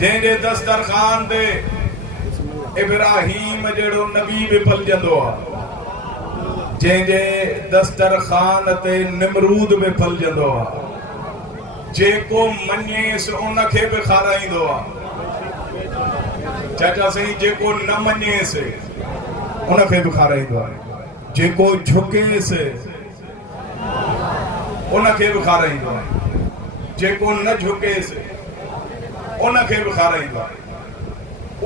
जंहिंजे दस्तरखान ते इब्राहिम जहिड़ो नबी बि पलजंदो आहे, जंहिंजे दस्तरखान ते निमरूद बि पलजंदो आहे, जेको मञेसि उनखे बि खाराईंदो आहे। चाचा साईं, जेको न मञेसि उनखे बि खाराईंदो आहे, जेको झुकेसि उनखे बि खाराईंदो आहे, जेको न झुकेसि उनखे बि खाराईंदो आहे।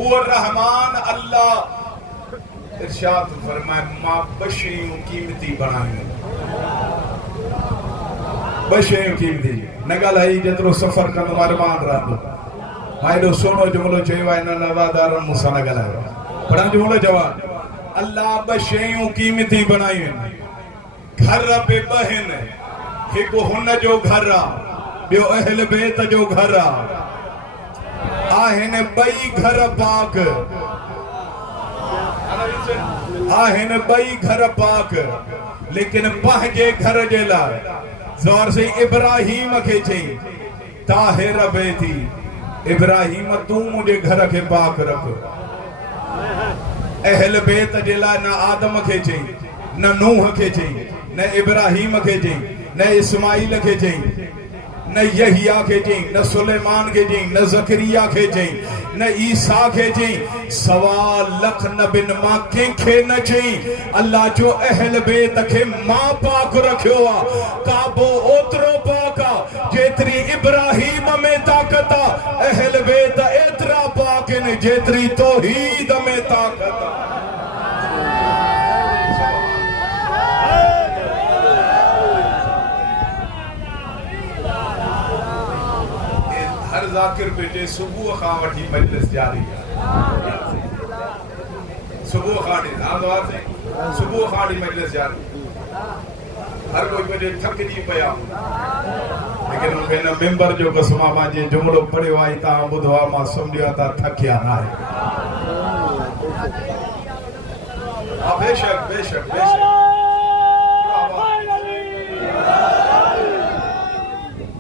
उहो रहमान अल्लाह इरशाद फरमाए, मां ॿ शयूं क़ीमती बणायूं, ॿ शयूं क़ीमती। न ॻाल्हाई जेतिरो सफ़र कंदो अरमान रहंदो। मां एॾो सुहिणो जुमिलो चयो आहे, हिन नवादारनि मूंसां न ॻाल्हायो, पर जुमिलो जवाब, अल्लाह ॿ शयूं क़ीमती बणायूं आहिनि। घर बि ॿ आहिनि, हिकु हुन जो घर आहे, ॿियो अहल बैत जो घर आहे। आहिनि ॿई घर पाक, आहिनि ॿई घर पाक, लेकिन पंहिंजे घर जे लाइ ज़ोर से इब्राहिम खे चई, ताहिर बैती, इब्राहिम तूं मुंहिंजे घर खे पाक रख। अहल बैत जे लाइ न आदम खे चई, न नूह खे चई, न इब्राहिम खे चई, न इस्माइल खे चई, न यहिया के चई, न सुलेमान के चई, न ज़करिया के चई, न ईसा के चई, 1.25 लख नबिन मां कंहिंखे न चई। अल्लाह जो अहल बैत खे मां पाक रखियो आहे। काबो ओतिरो पाक आहे जेतिरी इब्राहिम में ताक़त आहे, अहल बैत एतिरा पाक आहिनि जेतिरी तौहीद में ताक़त आहे। ज़ाकिर बेटे सुबह खां वठी मजलिस जारी आहे, सुबह खां सुबह खां मजलिस जारी। हर कोई मुझे थकिजी पिया, लेकिन मूंखे हिन मेंबर जो कसम आहे, मां जे जुमिलो पढ़ियो आहे तव्हां ॿुधो आहे, मां सम्झियो था थकिया न आहे। बेशक बेशक बेशक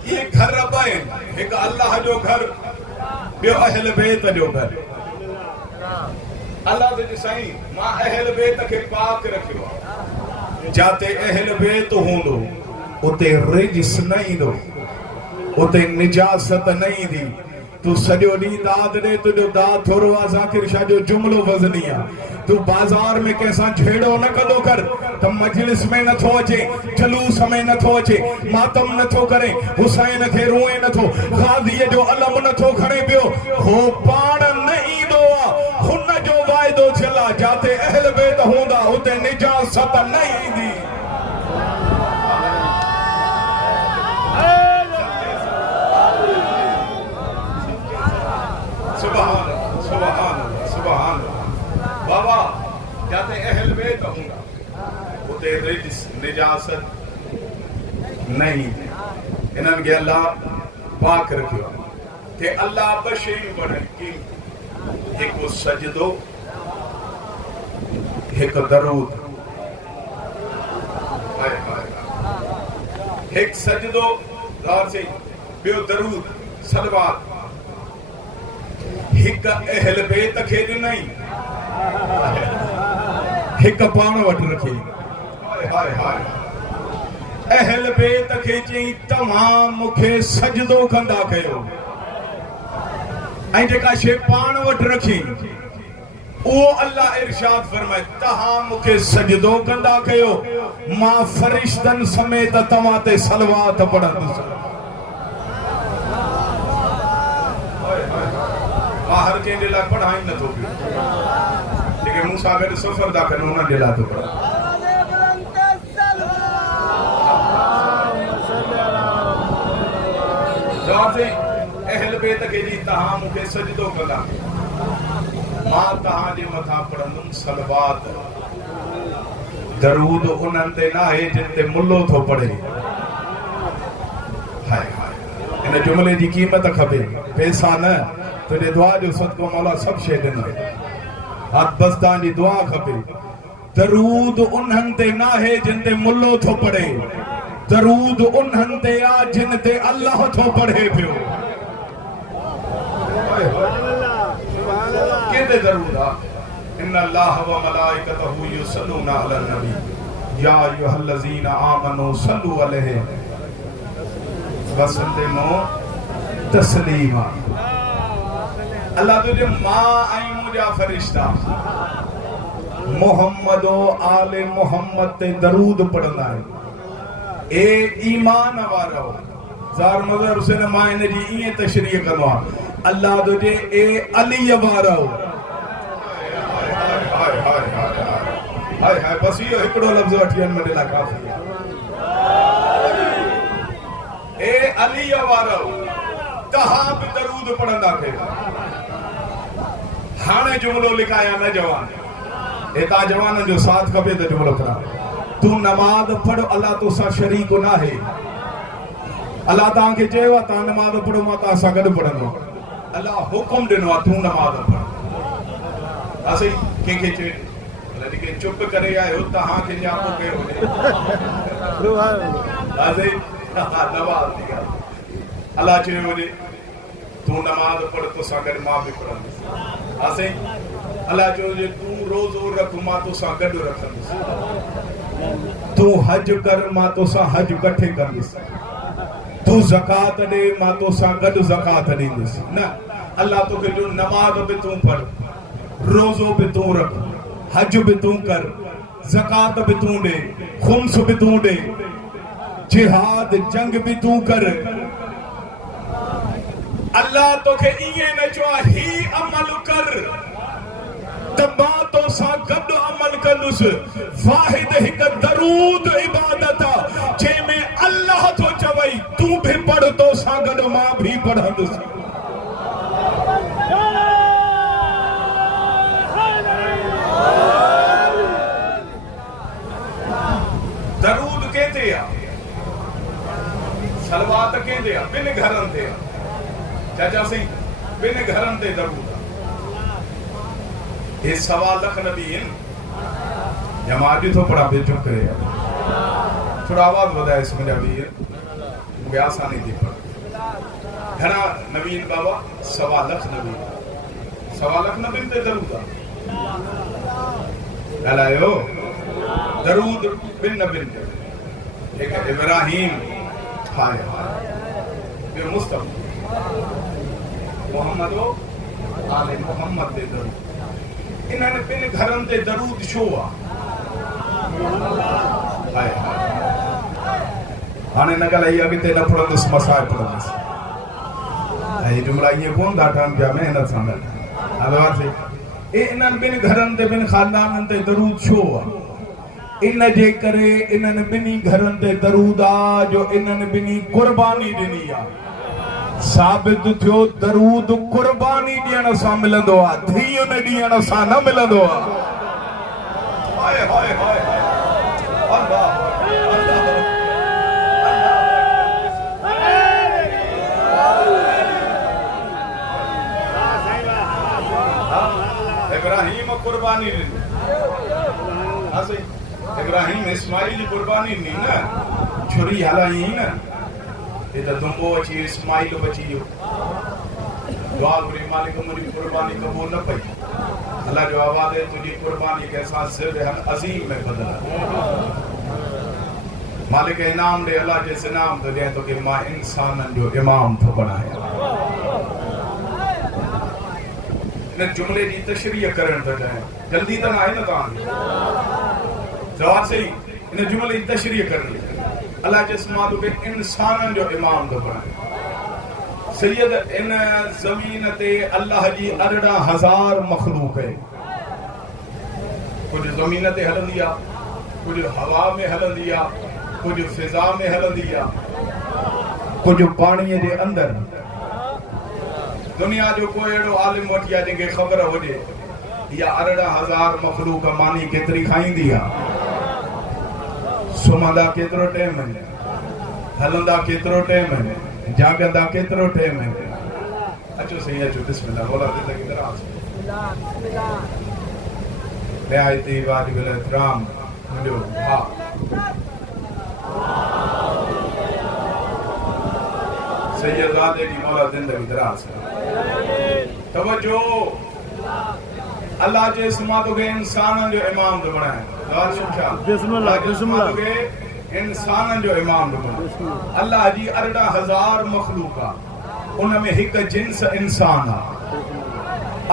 ये घर आहिनि, हिकु अल्लाह जो घर, ॿियो अहल बैत जो घर। अल्लाह चए साईं मां अहल बैत खे पाक रखियो आहे। जाते अहल बैत हूंदो उते रिजिस न ईंदो, उते निजासत न ईंदी। तू सॼो ॾींहुं दाद ॾे, तुंहिंजो दाद थोरो आहे, ज़ाकिर शाह जो जुमिलो वज़नी आहे। तू बाज़ार में कंहिंसां झेड़ो न कंदो कर त मजलिस में नथो अचे, जलूस में नथो अचे, मातम नथो करे, हुसैन खे रोए नथो, गाज़ीअ जो अलम नथो खणे पियो। हो पाण न ईंदो आहे, हुन जो वाइदो थियल आहे, जाते अहल बैत हूंदा उते निजासत न ईंदी। बाबा जाते अहल बैत हूंदा उते रिजिस निजासत नहीं, इन्हनि खे अल्लाह पाक रखियो आहे। कि अल्लाह ॿ शयूं बणाई, हिकु सजदो, हिकु दरूद। हिकु सजदो ॿियो दरूद सलवात। हिकु अहल बैत खे ॾिनई, हिकु पाण वटि रखी। अहल बैत खे चई तव्हां मूंखे सजदो कंदा कयो, ऐं जेका शइ पाण वटि रखी उहो अल्लाह इरशाद फरमाए, तव्हां मूंखे सजदो कंदा कयो, मां फरिश्तनि समेत तव्हां ते सलवात पढ़ंदुसि। हर कंहिंजे लाइ पढ़ाई नथो पियो, जेके मूं सां गॾु सफ़र था कनि उन्हनि जे लाइ थो पढ़ां। अहल बैत खे जी तव्हां मूंखे सजदो कंदा, मां तव्हांजे मथां पढ़ंदुमि सलवात। दरूद उन्हनि ते न आहे जिन ते मुल्लो थो पढ़े। हाय हाय, हिन जुमिले जी क़ीमत खपे, पैसा न। तुझे दुआ जो सदको मौला सब शे ॾिनो, हथ बस तव्हांजी दुआ खपे। दरूद उन्हनि ते न आहे जिन ते मुल्लो थो पढ़े, दरूद उन्हनि ते आ जिन ते अल्लाह थो पढ़े पियो। हाय केदे दरूद आ इन्ना अल्लाह व मलाइकतहु युसल्लूना अलन नबी या अय्युहल्लज़ीना आमनू सल्लू अलैहि व सल्लिमू तस्लीमा। अल्लाह तुझे मां आई मुझा फरिश्ता मोहम्मदो आले मोहम्मद ते दरूद पढ़ंदा है ए ईमान वारो ज़ार मज़हर हुसैन मां इन जी इए तशरीह कंदो आ अल्लाह तुझे ए अली वारो हाय हाय हाय हाय बस इहो हिकिड़ो लफ़्ज़ वठी वञ मुंहिंजे लाइ काफ़ी ए अली वारो तहां बि दरूद पढ़ंदा कयो हाणे जुमलो लिखाया न जवान ए ता जवाननि जो साथ खपे त जुमलो करा तू नमाज पढ़ अल्लाह तोसां शरीक न आहे अल्लाह तव्हांखे चयो आहे तव्हां नमाज पढ़ो मां तव्हां सां गॾु पढ़ंदो अल्लाह हुकुम ॾिनो आहे तूं नमाज पढ़ असीं कंहिंखे चए जेके चुप करे आयो तव्हांखे न्यापो कयो हुजे असीं नमाज थी अल्लाह चयो हुजे तूं नमाज पढ़ तोसां गॾु मां बि पढ़ंदुसि असीं अल्लाह चयो हुजे तूं रोज़ो रख मां तोसां गॾु रखंदुसि तूं हज कर मां तोसां हज कठे कंदुसि तूं ज़कात ॾे मां तोसां गॾु ज़कात ॾींदुसि न अल्लाह तोखे जो नमाज बि तूं पढ़ रोज़ो बि तूं रख हज भी तू कर ज़कात भी तू दे खुम्स भी तू दे जिहाद जंग भी तू कर अल्लाह तोखे इए न चो ही अमल कर तबा तो सा गड अमल कंदुस वाहिद हिक दरूद इबादत जे में अल्लाह तो चवई तू भी पढ़ तो सा गड मां भी पढ़ंदुस दरूद कहते आ सलवात कहते आ बिन घरन ते चाचा सी बिन घरन ते दरूद ये 1.25 लाख नबी इन जमात तो पड़ा बे चुप करे थोड़ा आवाज वधाए इसमें नबी मुझे आसानी थी पर घना नवीन बाबा 1.25 लाख नबी 1.25 लाख नबी ते दरूद हलायो दरूद बिन नबिन एक इब्राहिम हाय ये मुस्तफा मोहम्मदो आले मोहम्मद दे दरूद इन्होंने बिन घरन ते दरूद छो आ हाय हाने न गलाई अॻिते न पढ़ंदुसि मसाए पढ़ंदुसि ऐं जुमला ये कोन था ठहनि पिया महिनत सां गॾु हलवार से ए इन्हनि बिन घरन ते बिन खानदाननि ते दरूद छो आ इन जे करे इन्हनि बिनी घरनि ते दरूद आ जो इन्हनि बिनी कुर्बानी ॾिनी आ साबित थियो दरूद कुर्बानी ॾियण सां मिलंदो आ धीअनि ॾियण सां न मिलंदो आ हाय हाय हाय अल्लाह इब्राहिम कुर्बानी ॾिनी असीं इब्राहिम इस्माइल जी कुर्बानी ॾिनी न छुरी हलाई न ये तो दुम्बो अची इस्माइल बची जो दुआ घुरी मालिक मुझी कुर्बानी कबूल न पई अल्लाह जो आवाज़ है तुझी कुर्बानी के साथ सिर अजीम में बदला मालिक इनाम दे अल्लाह जैसे नाम तो दे तो कि मां इंसानन जो इमाम तो बनाया ने जुमले जी तशरीह करण तो जाए जल्दी तो ना है ना तां जवाब सही इन जुमले जी तशरीह करनी अल्लाह जिस्मा तो इंसानन जो इमाम तो बनाए सैयद इन जमीन ते अल्लाह जी 18,000 मखलूक है कुछ जमीन ते हलंदी आ कुछ हवा में हलंदी आ कुछ फिजा में हलंदी आ कुछ पानी जे अंदर दुनिया जो कोई एड़ो आलिम वठी आ जंहिंखे ख़बर हुजे या 18,000 मखलूक मानी केतरी खाईंदी आ सुम्हंदा केतिरो टाइम है हलंदा केतिरो टाइम है जागंदा केतिरो टाइम है अचो सही अचो बिस्मिल्लाह बोला ज़िंदगी दराज़ रियायती वाजिब एहतराम मुंहिंजो हा सैयद ज़ादे जी मौला ज़िंदगी दराज़ तवज्जो अल्लाह जे इस्मा तो के इंसानन जो इमाम तो बनाए गाल सुनछा बिस्मिल्लाह बिस्मिल्लाह के इंसानन जो इमाम तो बनाए अल्लाह जी 18,000 मखलूका उनमें एक जिन्स इंसान आ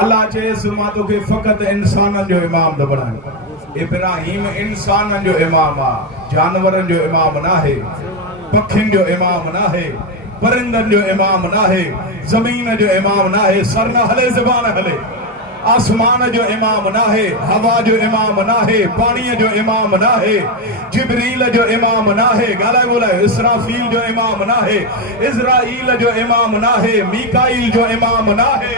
अल्लाह जे इस्मा तो के फकत इंसानन जो इमाम तो बनाए इब्राहिम इंसानन जो इमाम आ जानवरन जो इमाम ना है पखिन जो इमाम ना है परिंदन जो इमाम ना है जमीन जो इमाम ना है सर न हले ज़बान हले आसमान जो इमाम ना है हवा जो इमाम ना है पानी जो इमाम ना है जिब्रील जो इमाम ना है गाला बोला इसराफील जो इमाम ना है इज़राइल जो इमाम ना है मीकाईल जो इमाम ना है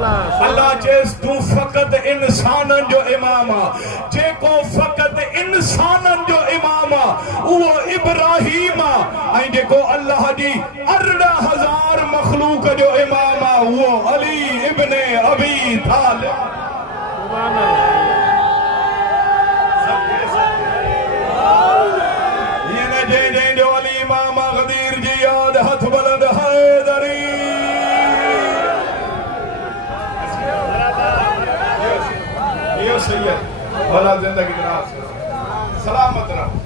अल्लाह चेस तू फकत इंसानन जो इमाम आ जेको फकत इंसानन जो इमाम आ वो इब्राहिम आ ऐं जेको अल्लाह जी 18,000 मखलूक जो इमाम आ वो अली इब्ने अबी तालिब सुभान अल्लाह ये न जे जे जो अली इमाम गदीर जी याद हथ बुलंद हैदरी सैयद भला जिंदगी दराज सलामत रहो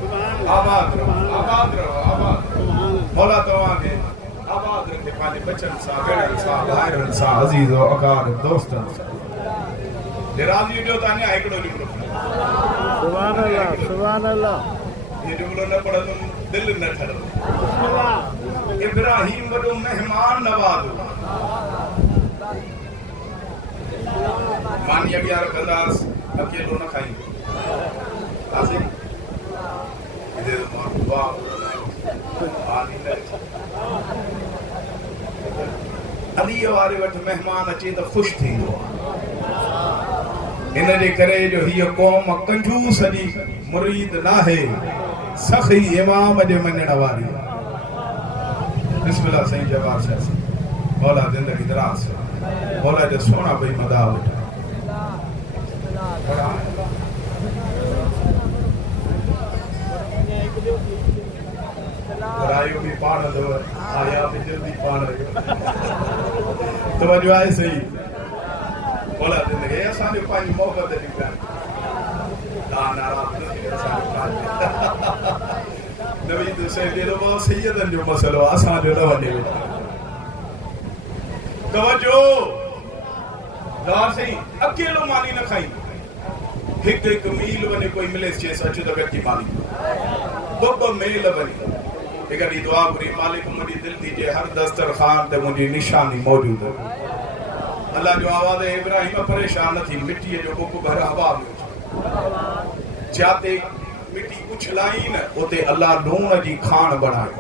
आबाद रहो आबाद रहो आबाद मौला तवां के आबाद रखे पांजे बचन सा गणन सा भाइरन सा अजीज और अकार दोस्तन सा दराजी जो ताने हिकड़ो निकलो सुभान अल्लाह ये जुमलो न पढ़ो तुम दिल न ठहरो इब्राहिम वडो मेहमान नवाज़ो मान यज्ञ रखंदास अकेलो न खाई आसी इधर मां आनी न अली वारे वठ मेहमान अचे तो खुश थींदो इन जे करे जो ही कौम कंजूस जी मुरीद ना है सखी इमाम जे मञण वारी बिस्मिल्लाह सही जवाब से मौला जिंदगी दराज मौला जो सोना भई मदा वठा रायो भी पाण दो आया भी जल्दी पाण तो वजो आहे सही बोला जिंदगी असां जो पांच मौका दे दिया ता नाराज नबी तो से दे लो सैयदन जो मसलो असां जो न वने तवज्जो दार सही अकेलो मानी न खाई एक मील वने कोई मिले से सच तो गति मानी बब मेल वने एक दी दुआ करी मालिक मुझी दिल दीजे हर दस्तरखान ते मुझी निशानी मौजूद है अल्लाह जो आवाज इब्राहिम परेशान न थी मिट्टी जो को घर हवा में जाते मिट्टी उछलाई न ओते अल्लाह लूण जी खान बनाए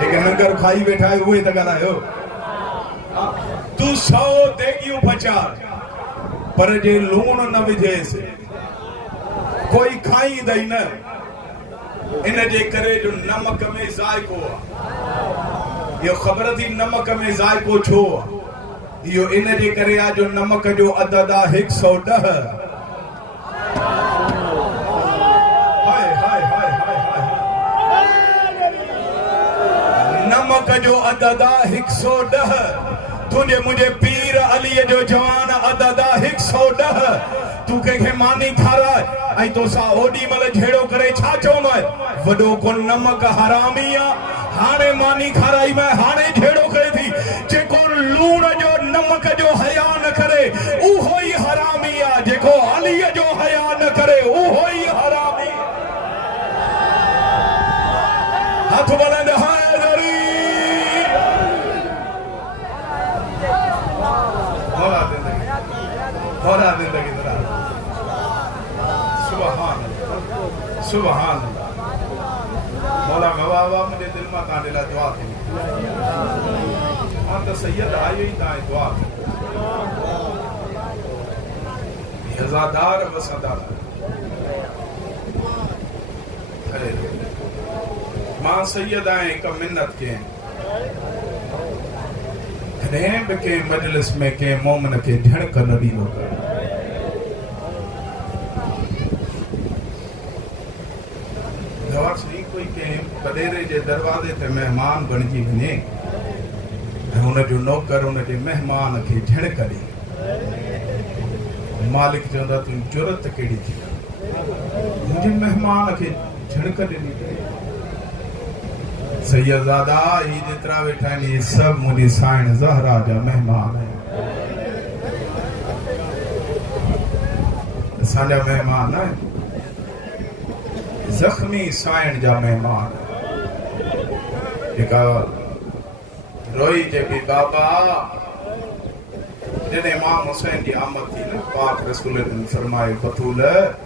लेकिन नंगर खाई बैठा है वही तक आयो तू 100 देगियूं पचार पर जे लूण न विझेस कोई खाई दई न इन जे करे जो नमक में जायको ये खबर थी नमक में जायको छो यो इन जे करे आ जो नमक जो अदद आ 110 हाय हाय हाय हाय हाय नमक जो अदद आ 110 तुझे मुझे पीर अली जो जवान अदद आ 110 तू के मानी खारा आई तो सा ओडी मल झेड़ो करे छा चोंदो वडो को नमक हरामिया हाने मानी खाराई में हाने झेड़ो करे थी जेको लूण जो नमक जो हया न करे उहो ही हरामिया जेको अली जो हया न करे उहो ही हरामी हाथ बुलंद हैदरी भरा जिंदगी दराज सुभान मौला गवावा मुझे दिल में ताने ला दुआ थी हां तो सैयद आयो ही ताए दुआ यजादार वसदार है मां सैयद आए का मिन्नत के कनेब के मजलिस में के मोमन के झड़क न दी लो कोई के बडेरे जे दरवाजे ते मेहमान बन जी वने हुन जो नौकर हुन जे मेहमान खे झिड़क ॾे। मालिक चवंदा तूं जुरत कहिड़ी थी मुंहिंजे मेहमान खे झिड़क ॾिनी। सैयदज़ादा ही जेतिरा वेठा आहिनि इहे सभु मुंहिंजी साइण ज़हरा जा महिमान आहिनि। असांजा महिमान आहिनि, ज़ख़्मी साइण जा महिमान जेका रोई जे बि बाबा जॾहिं इमाम हुसैन जी आमद थी न पाक रसूल फरमाए बतूल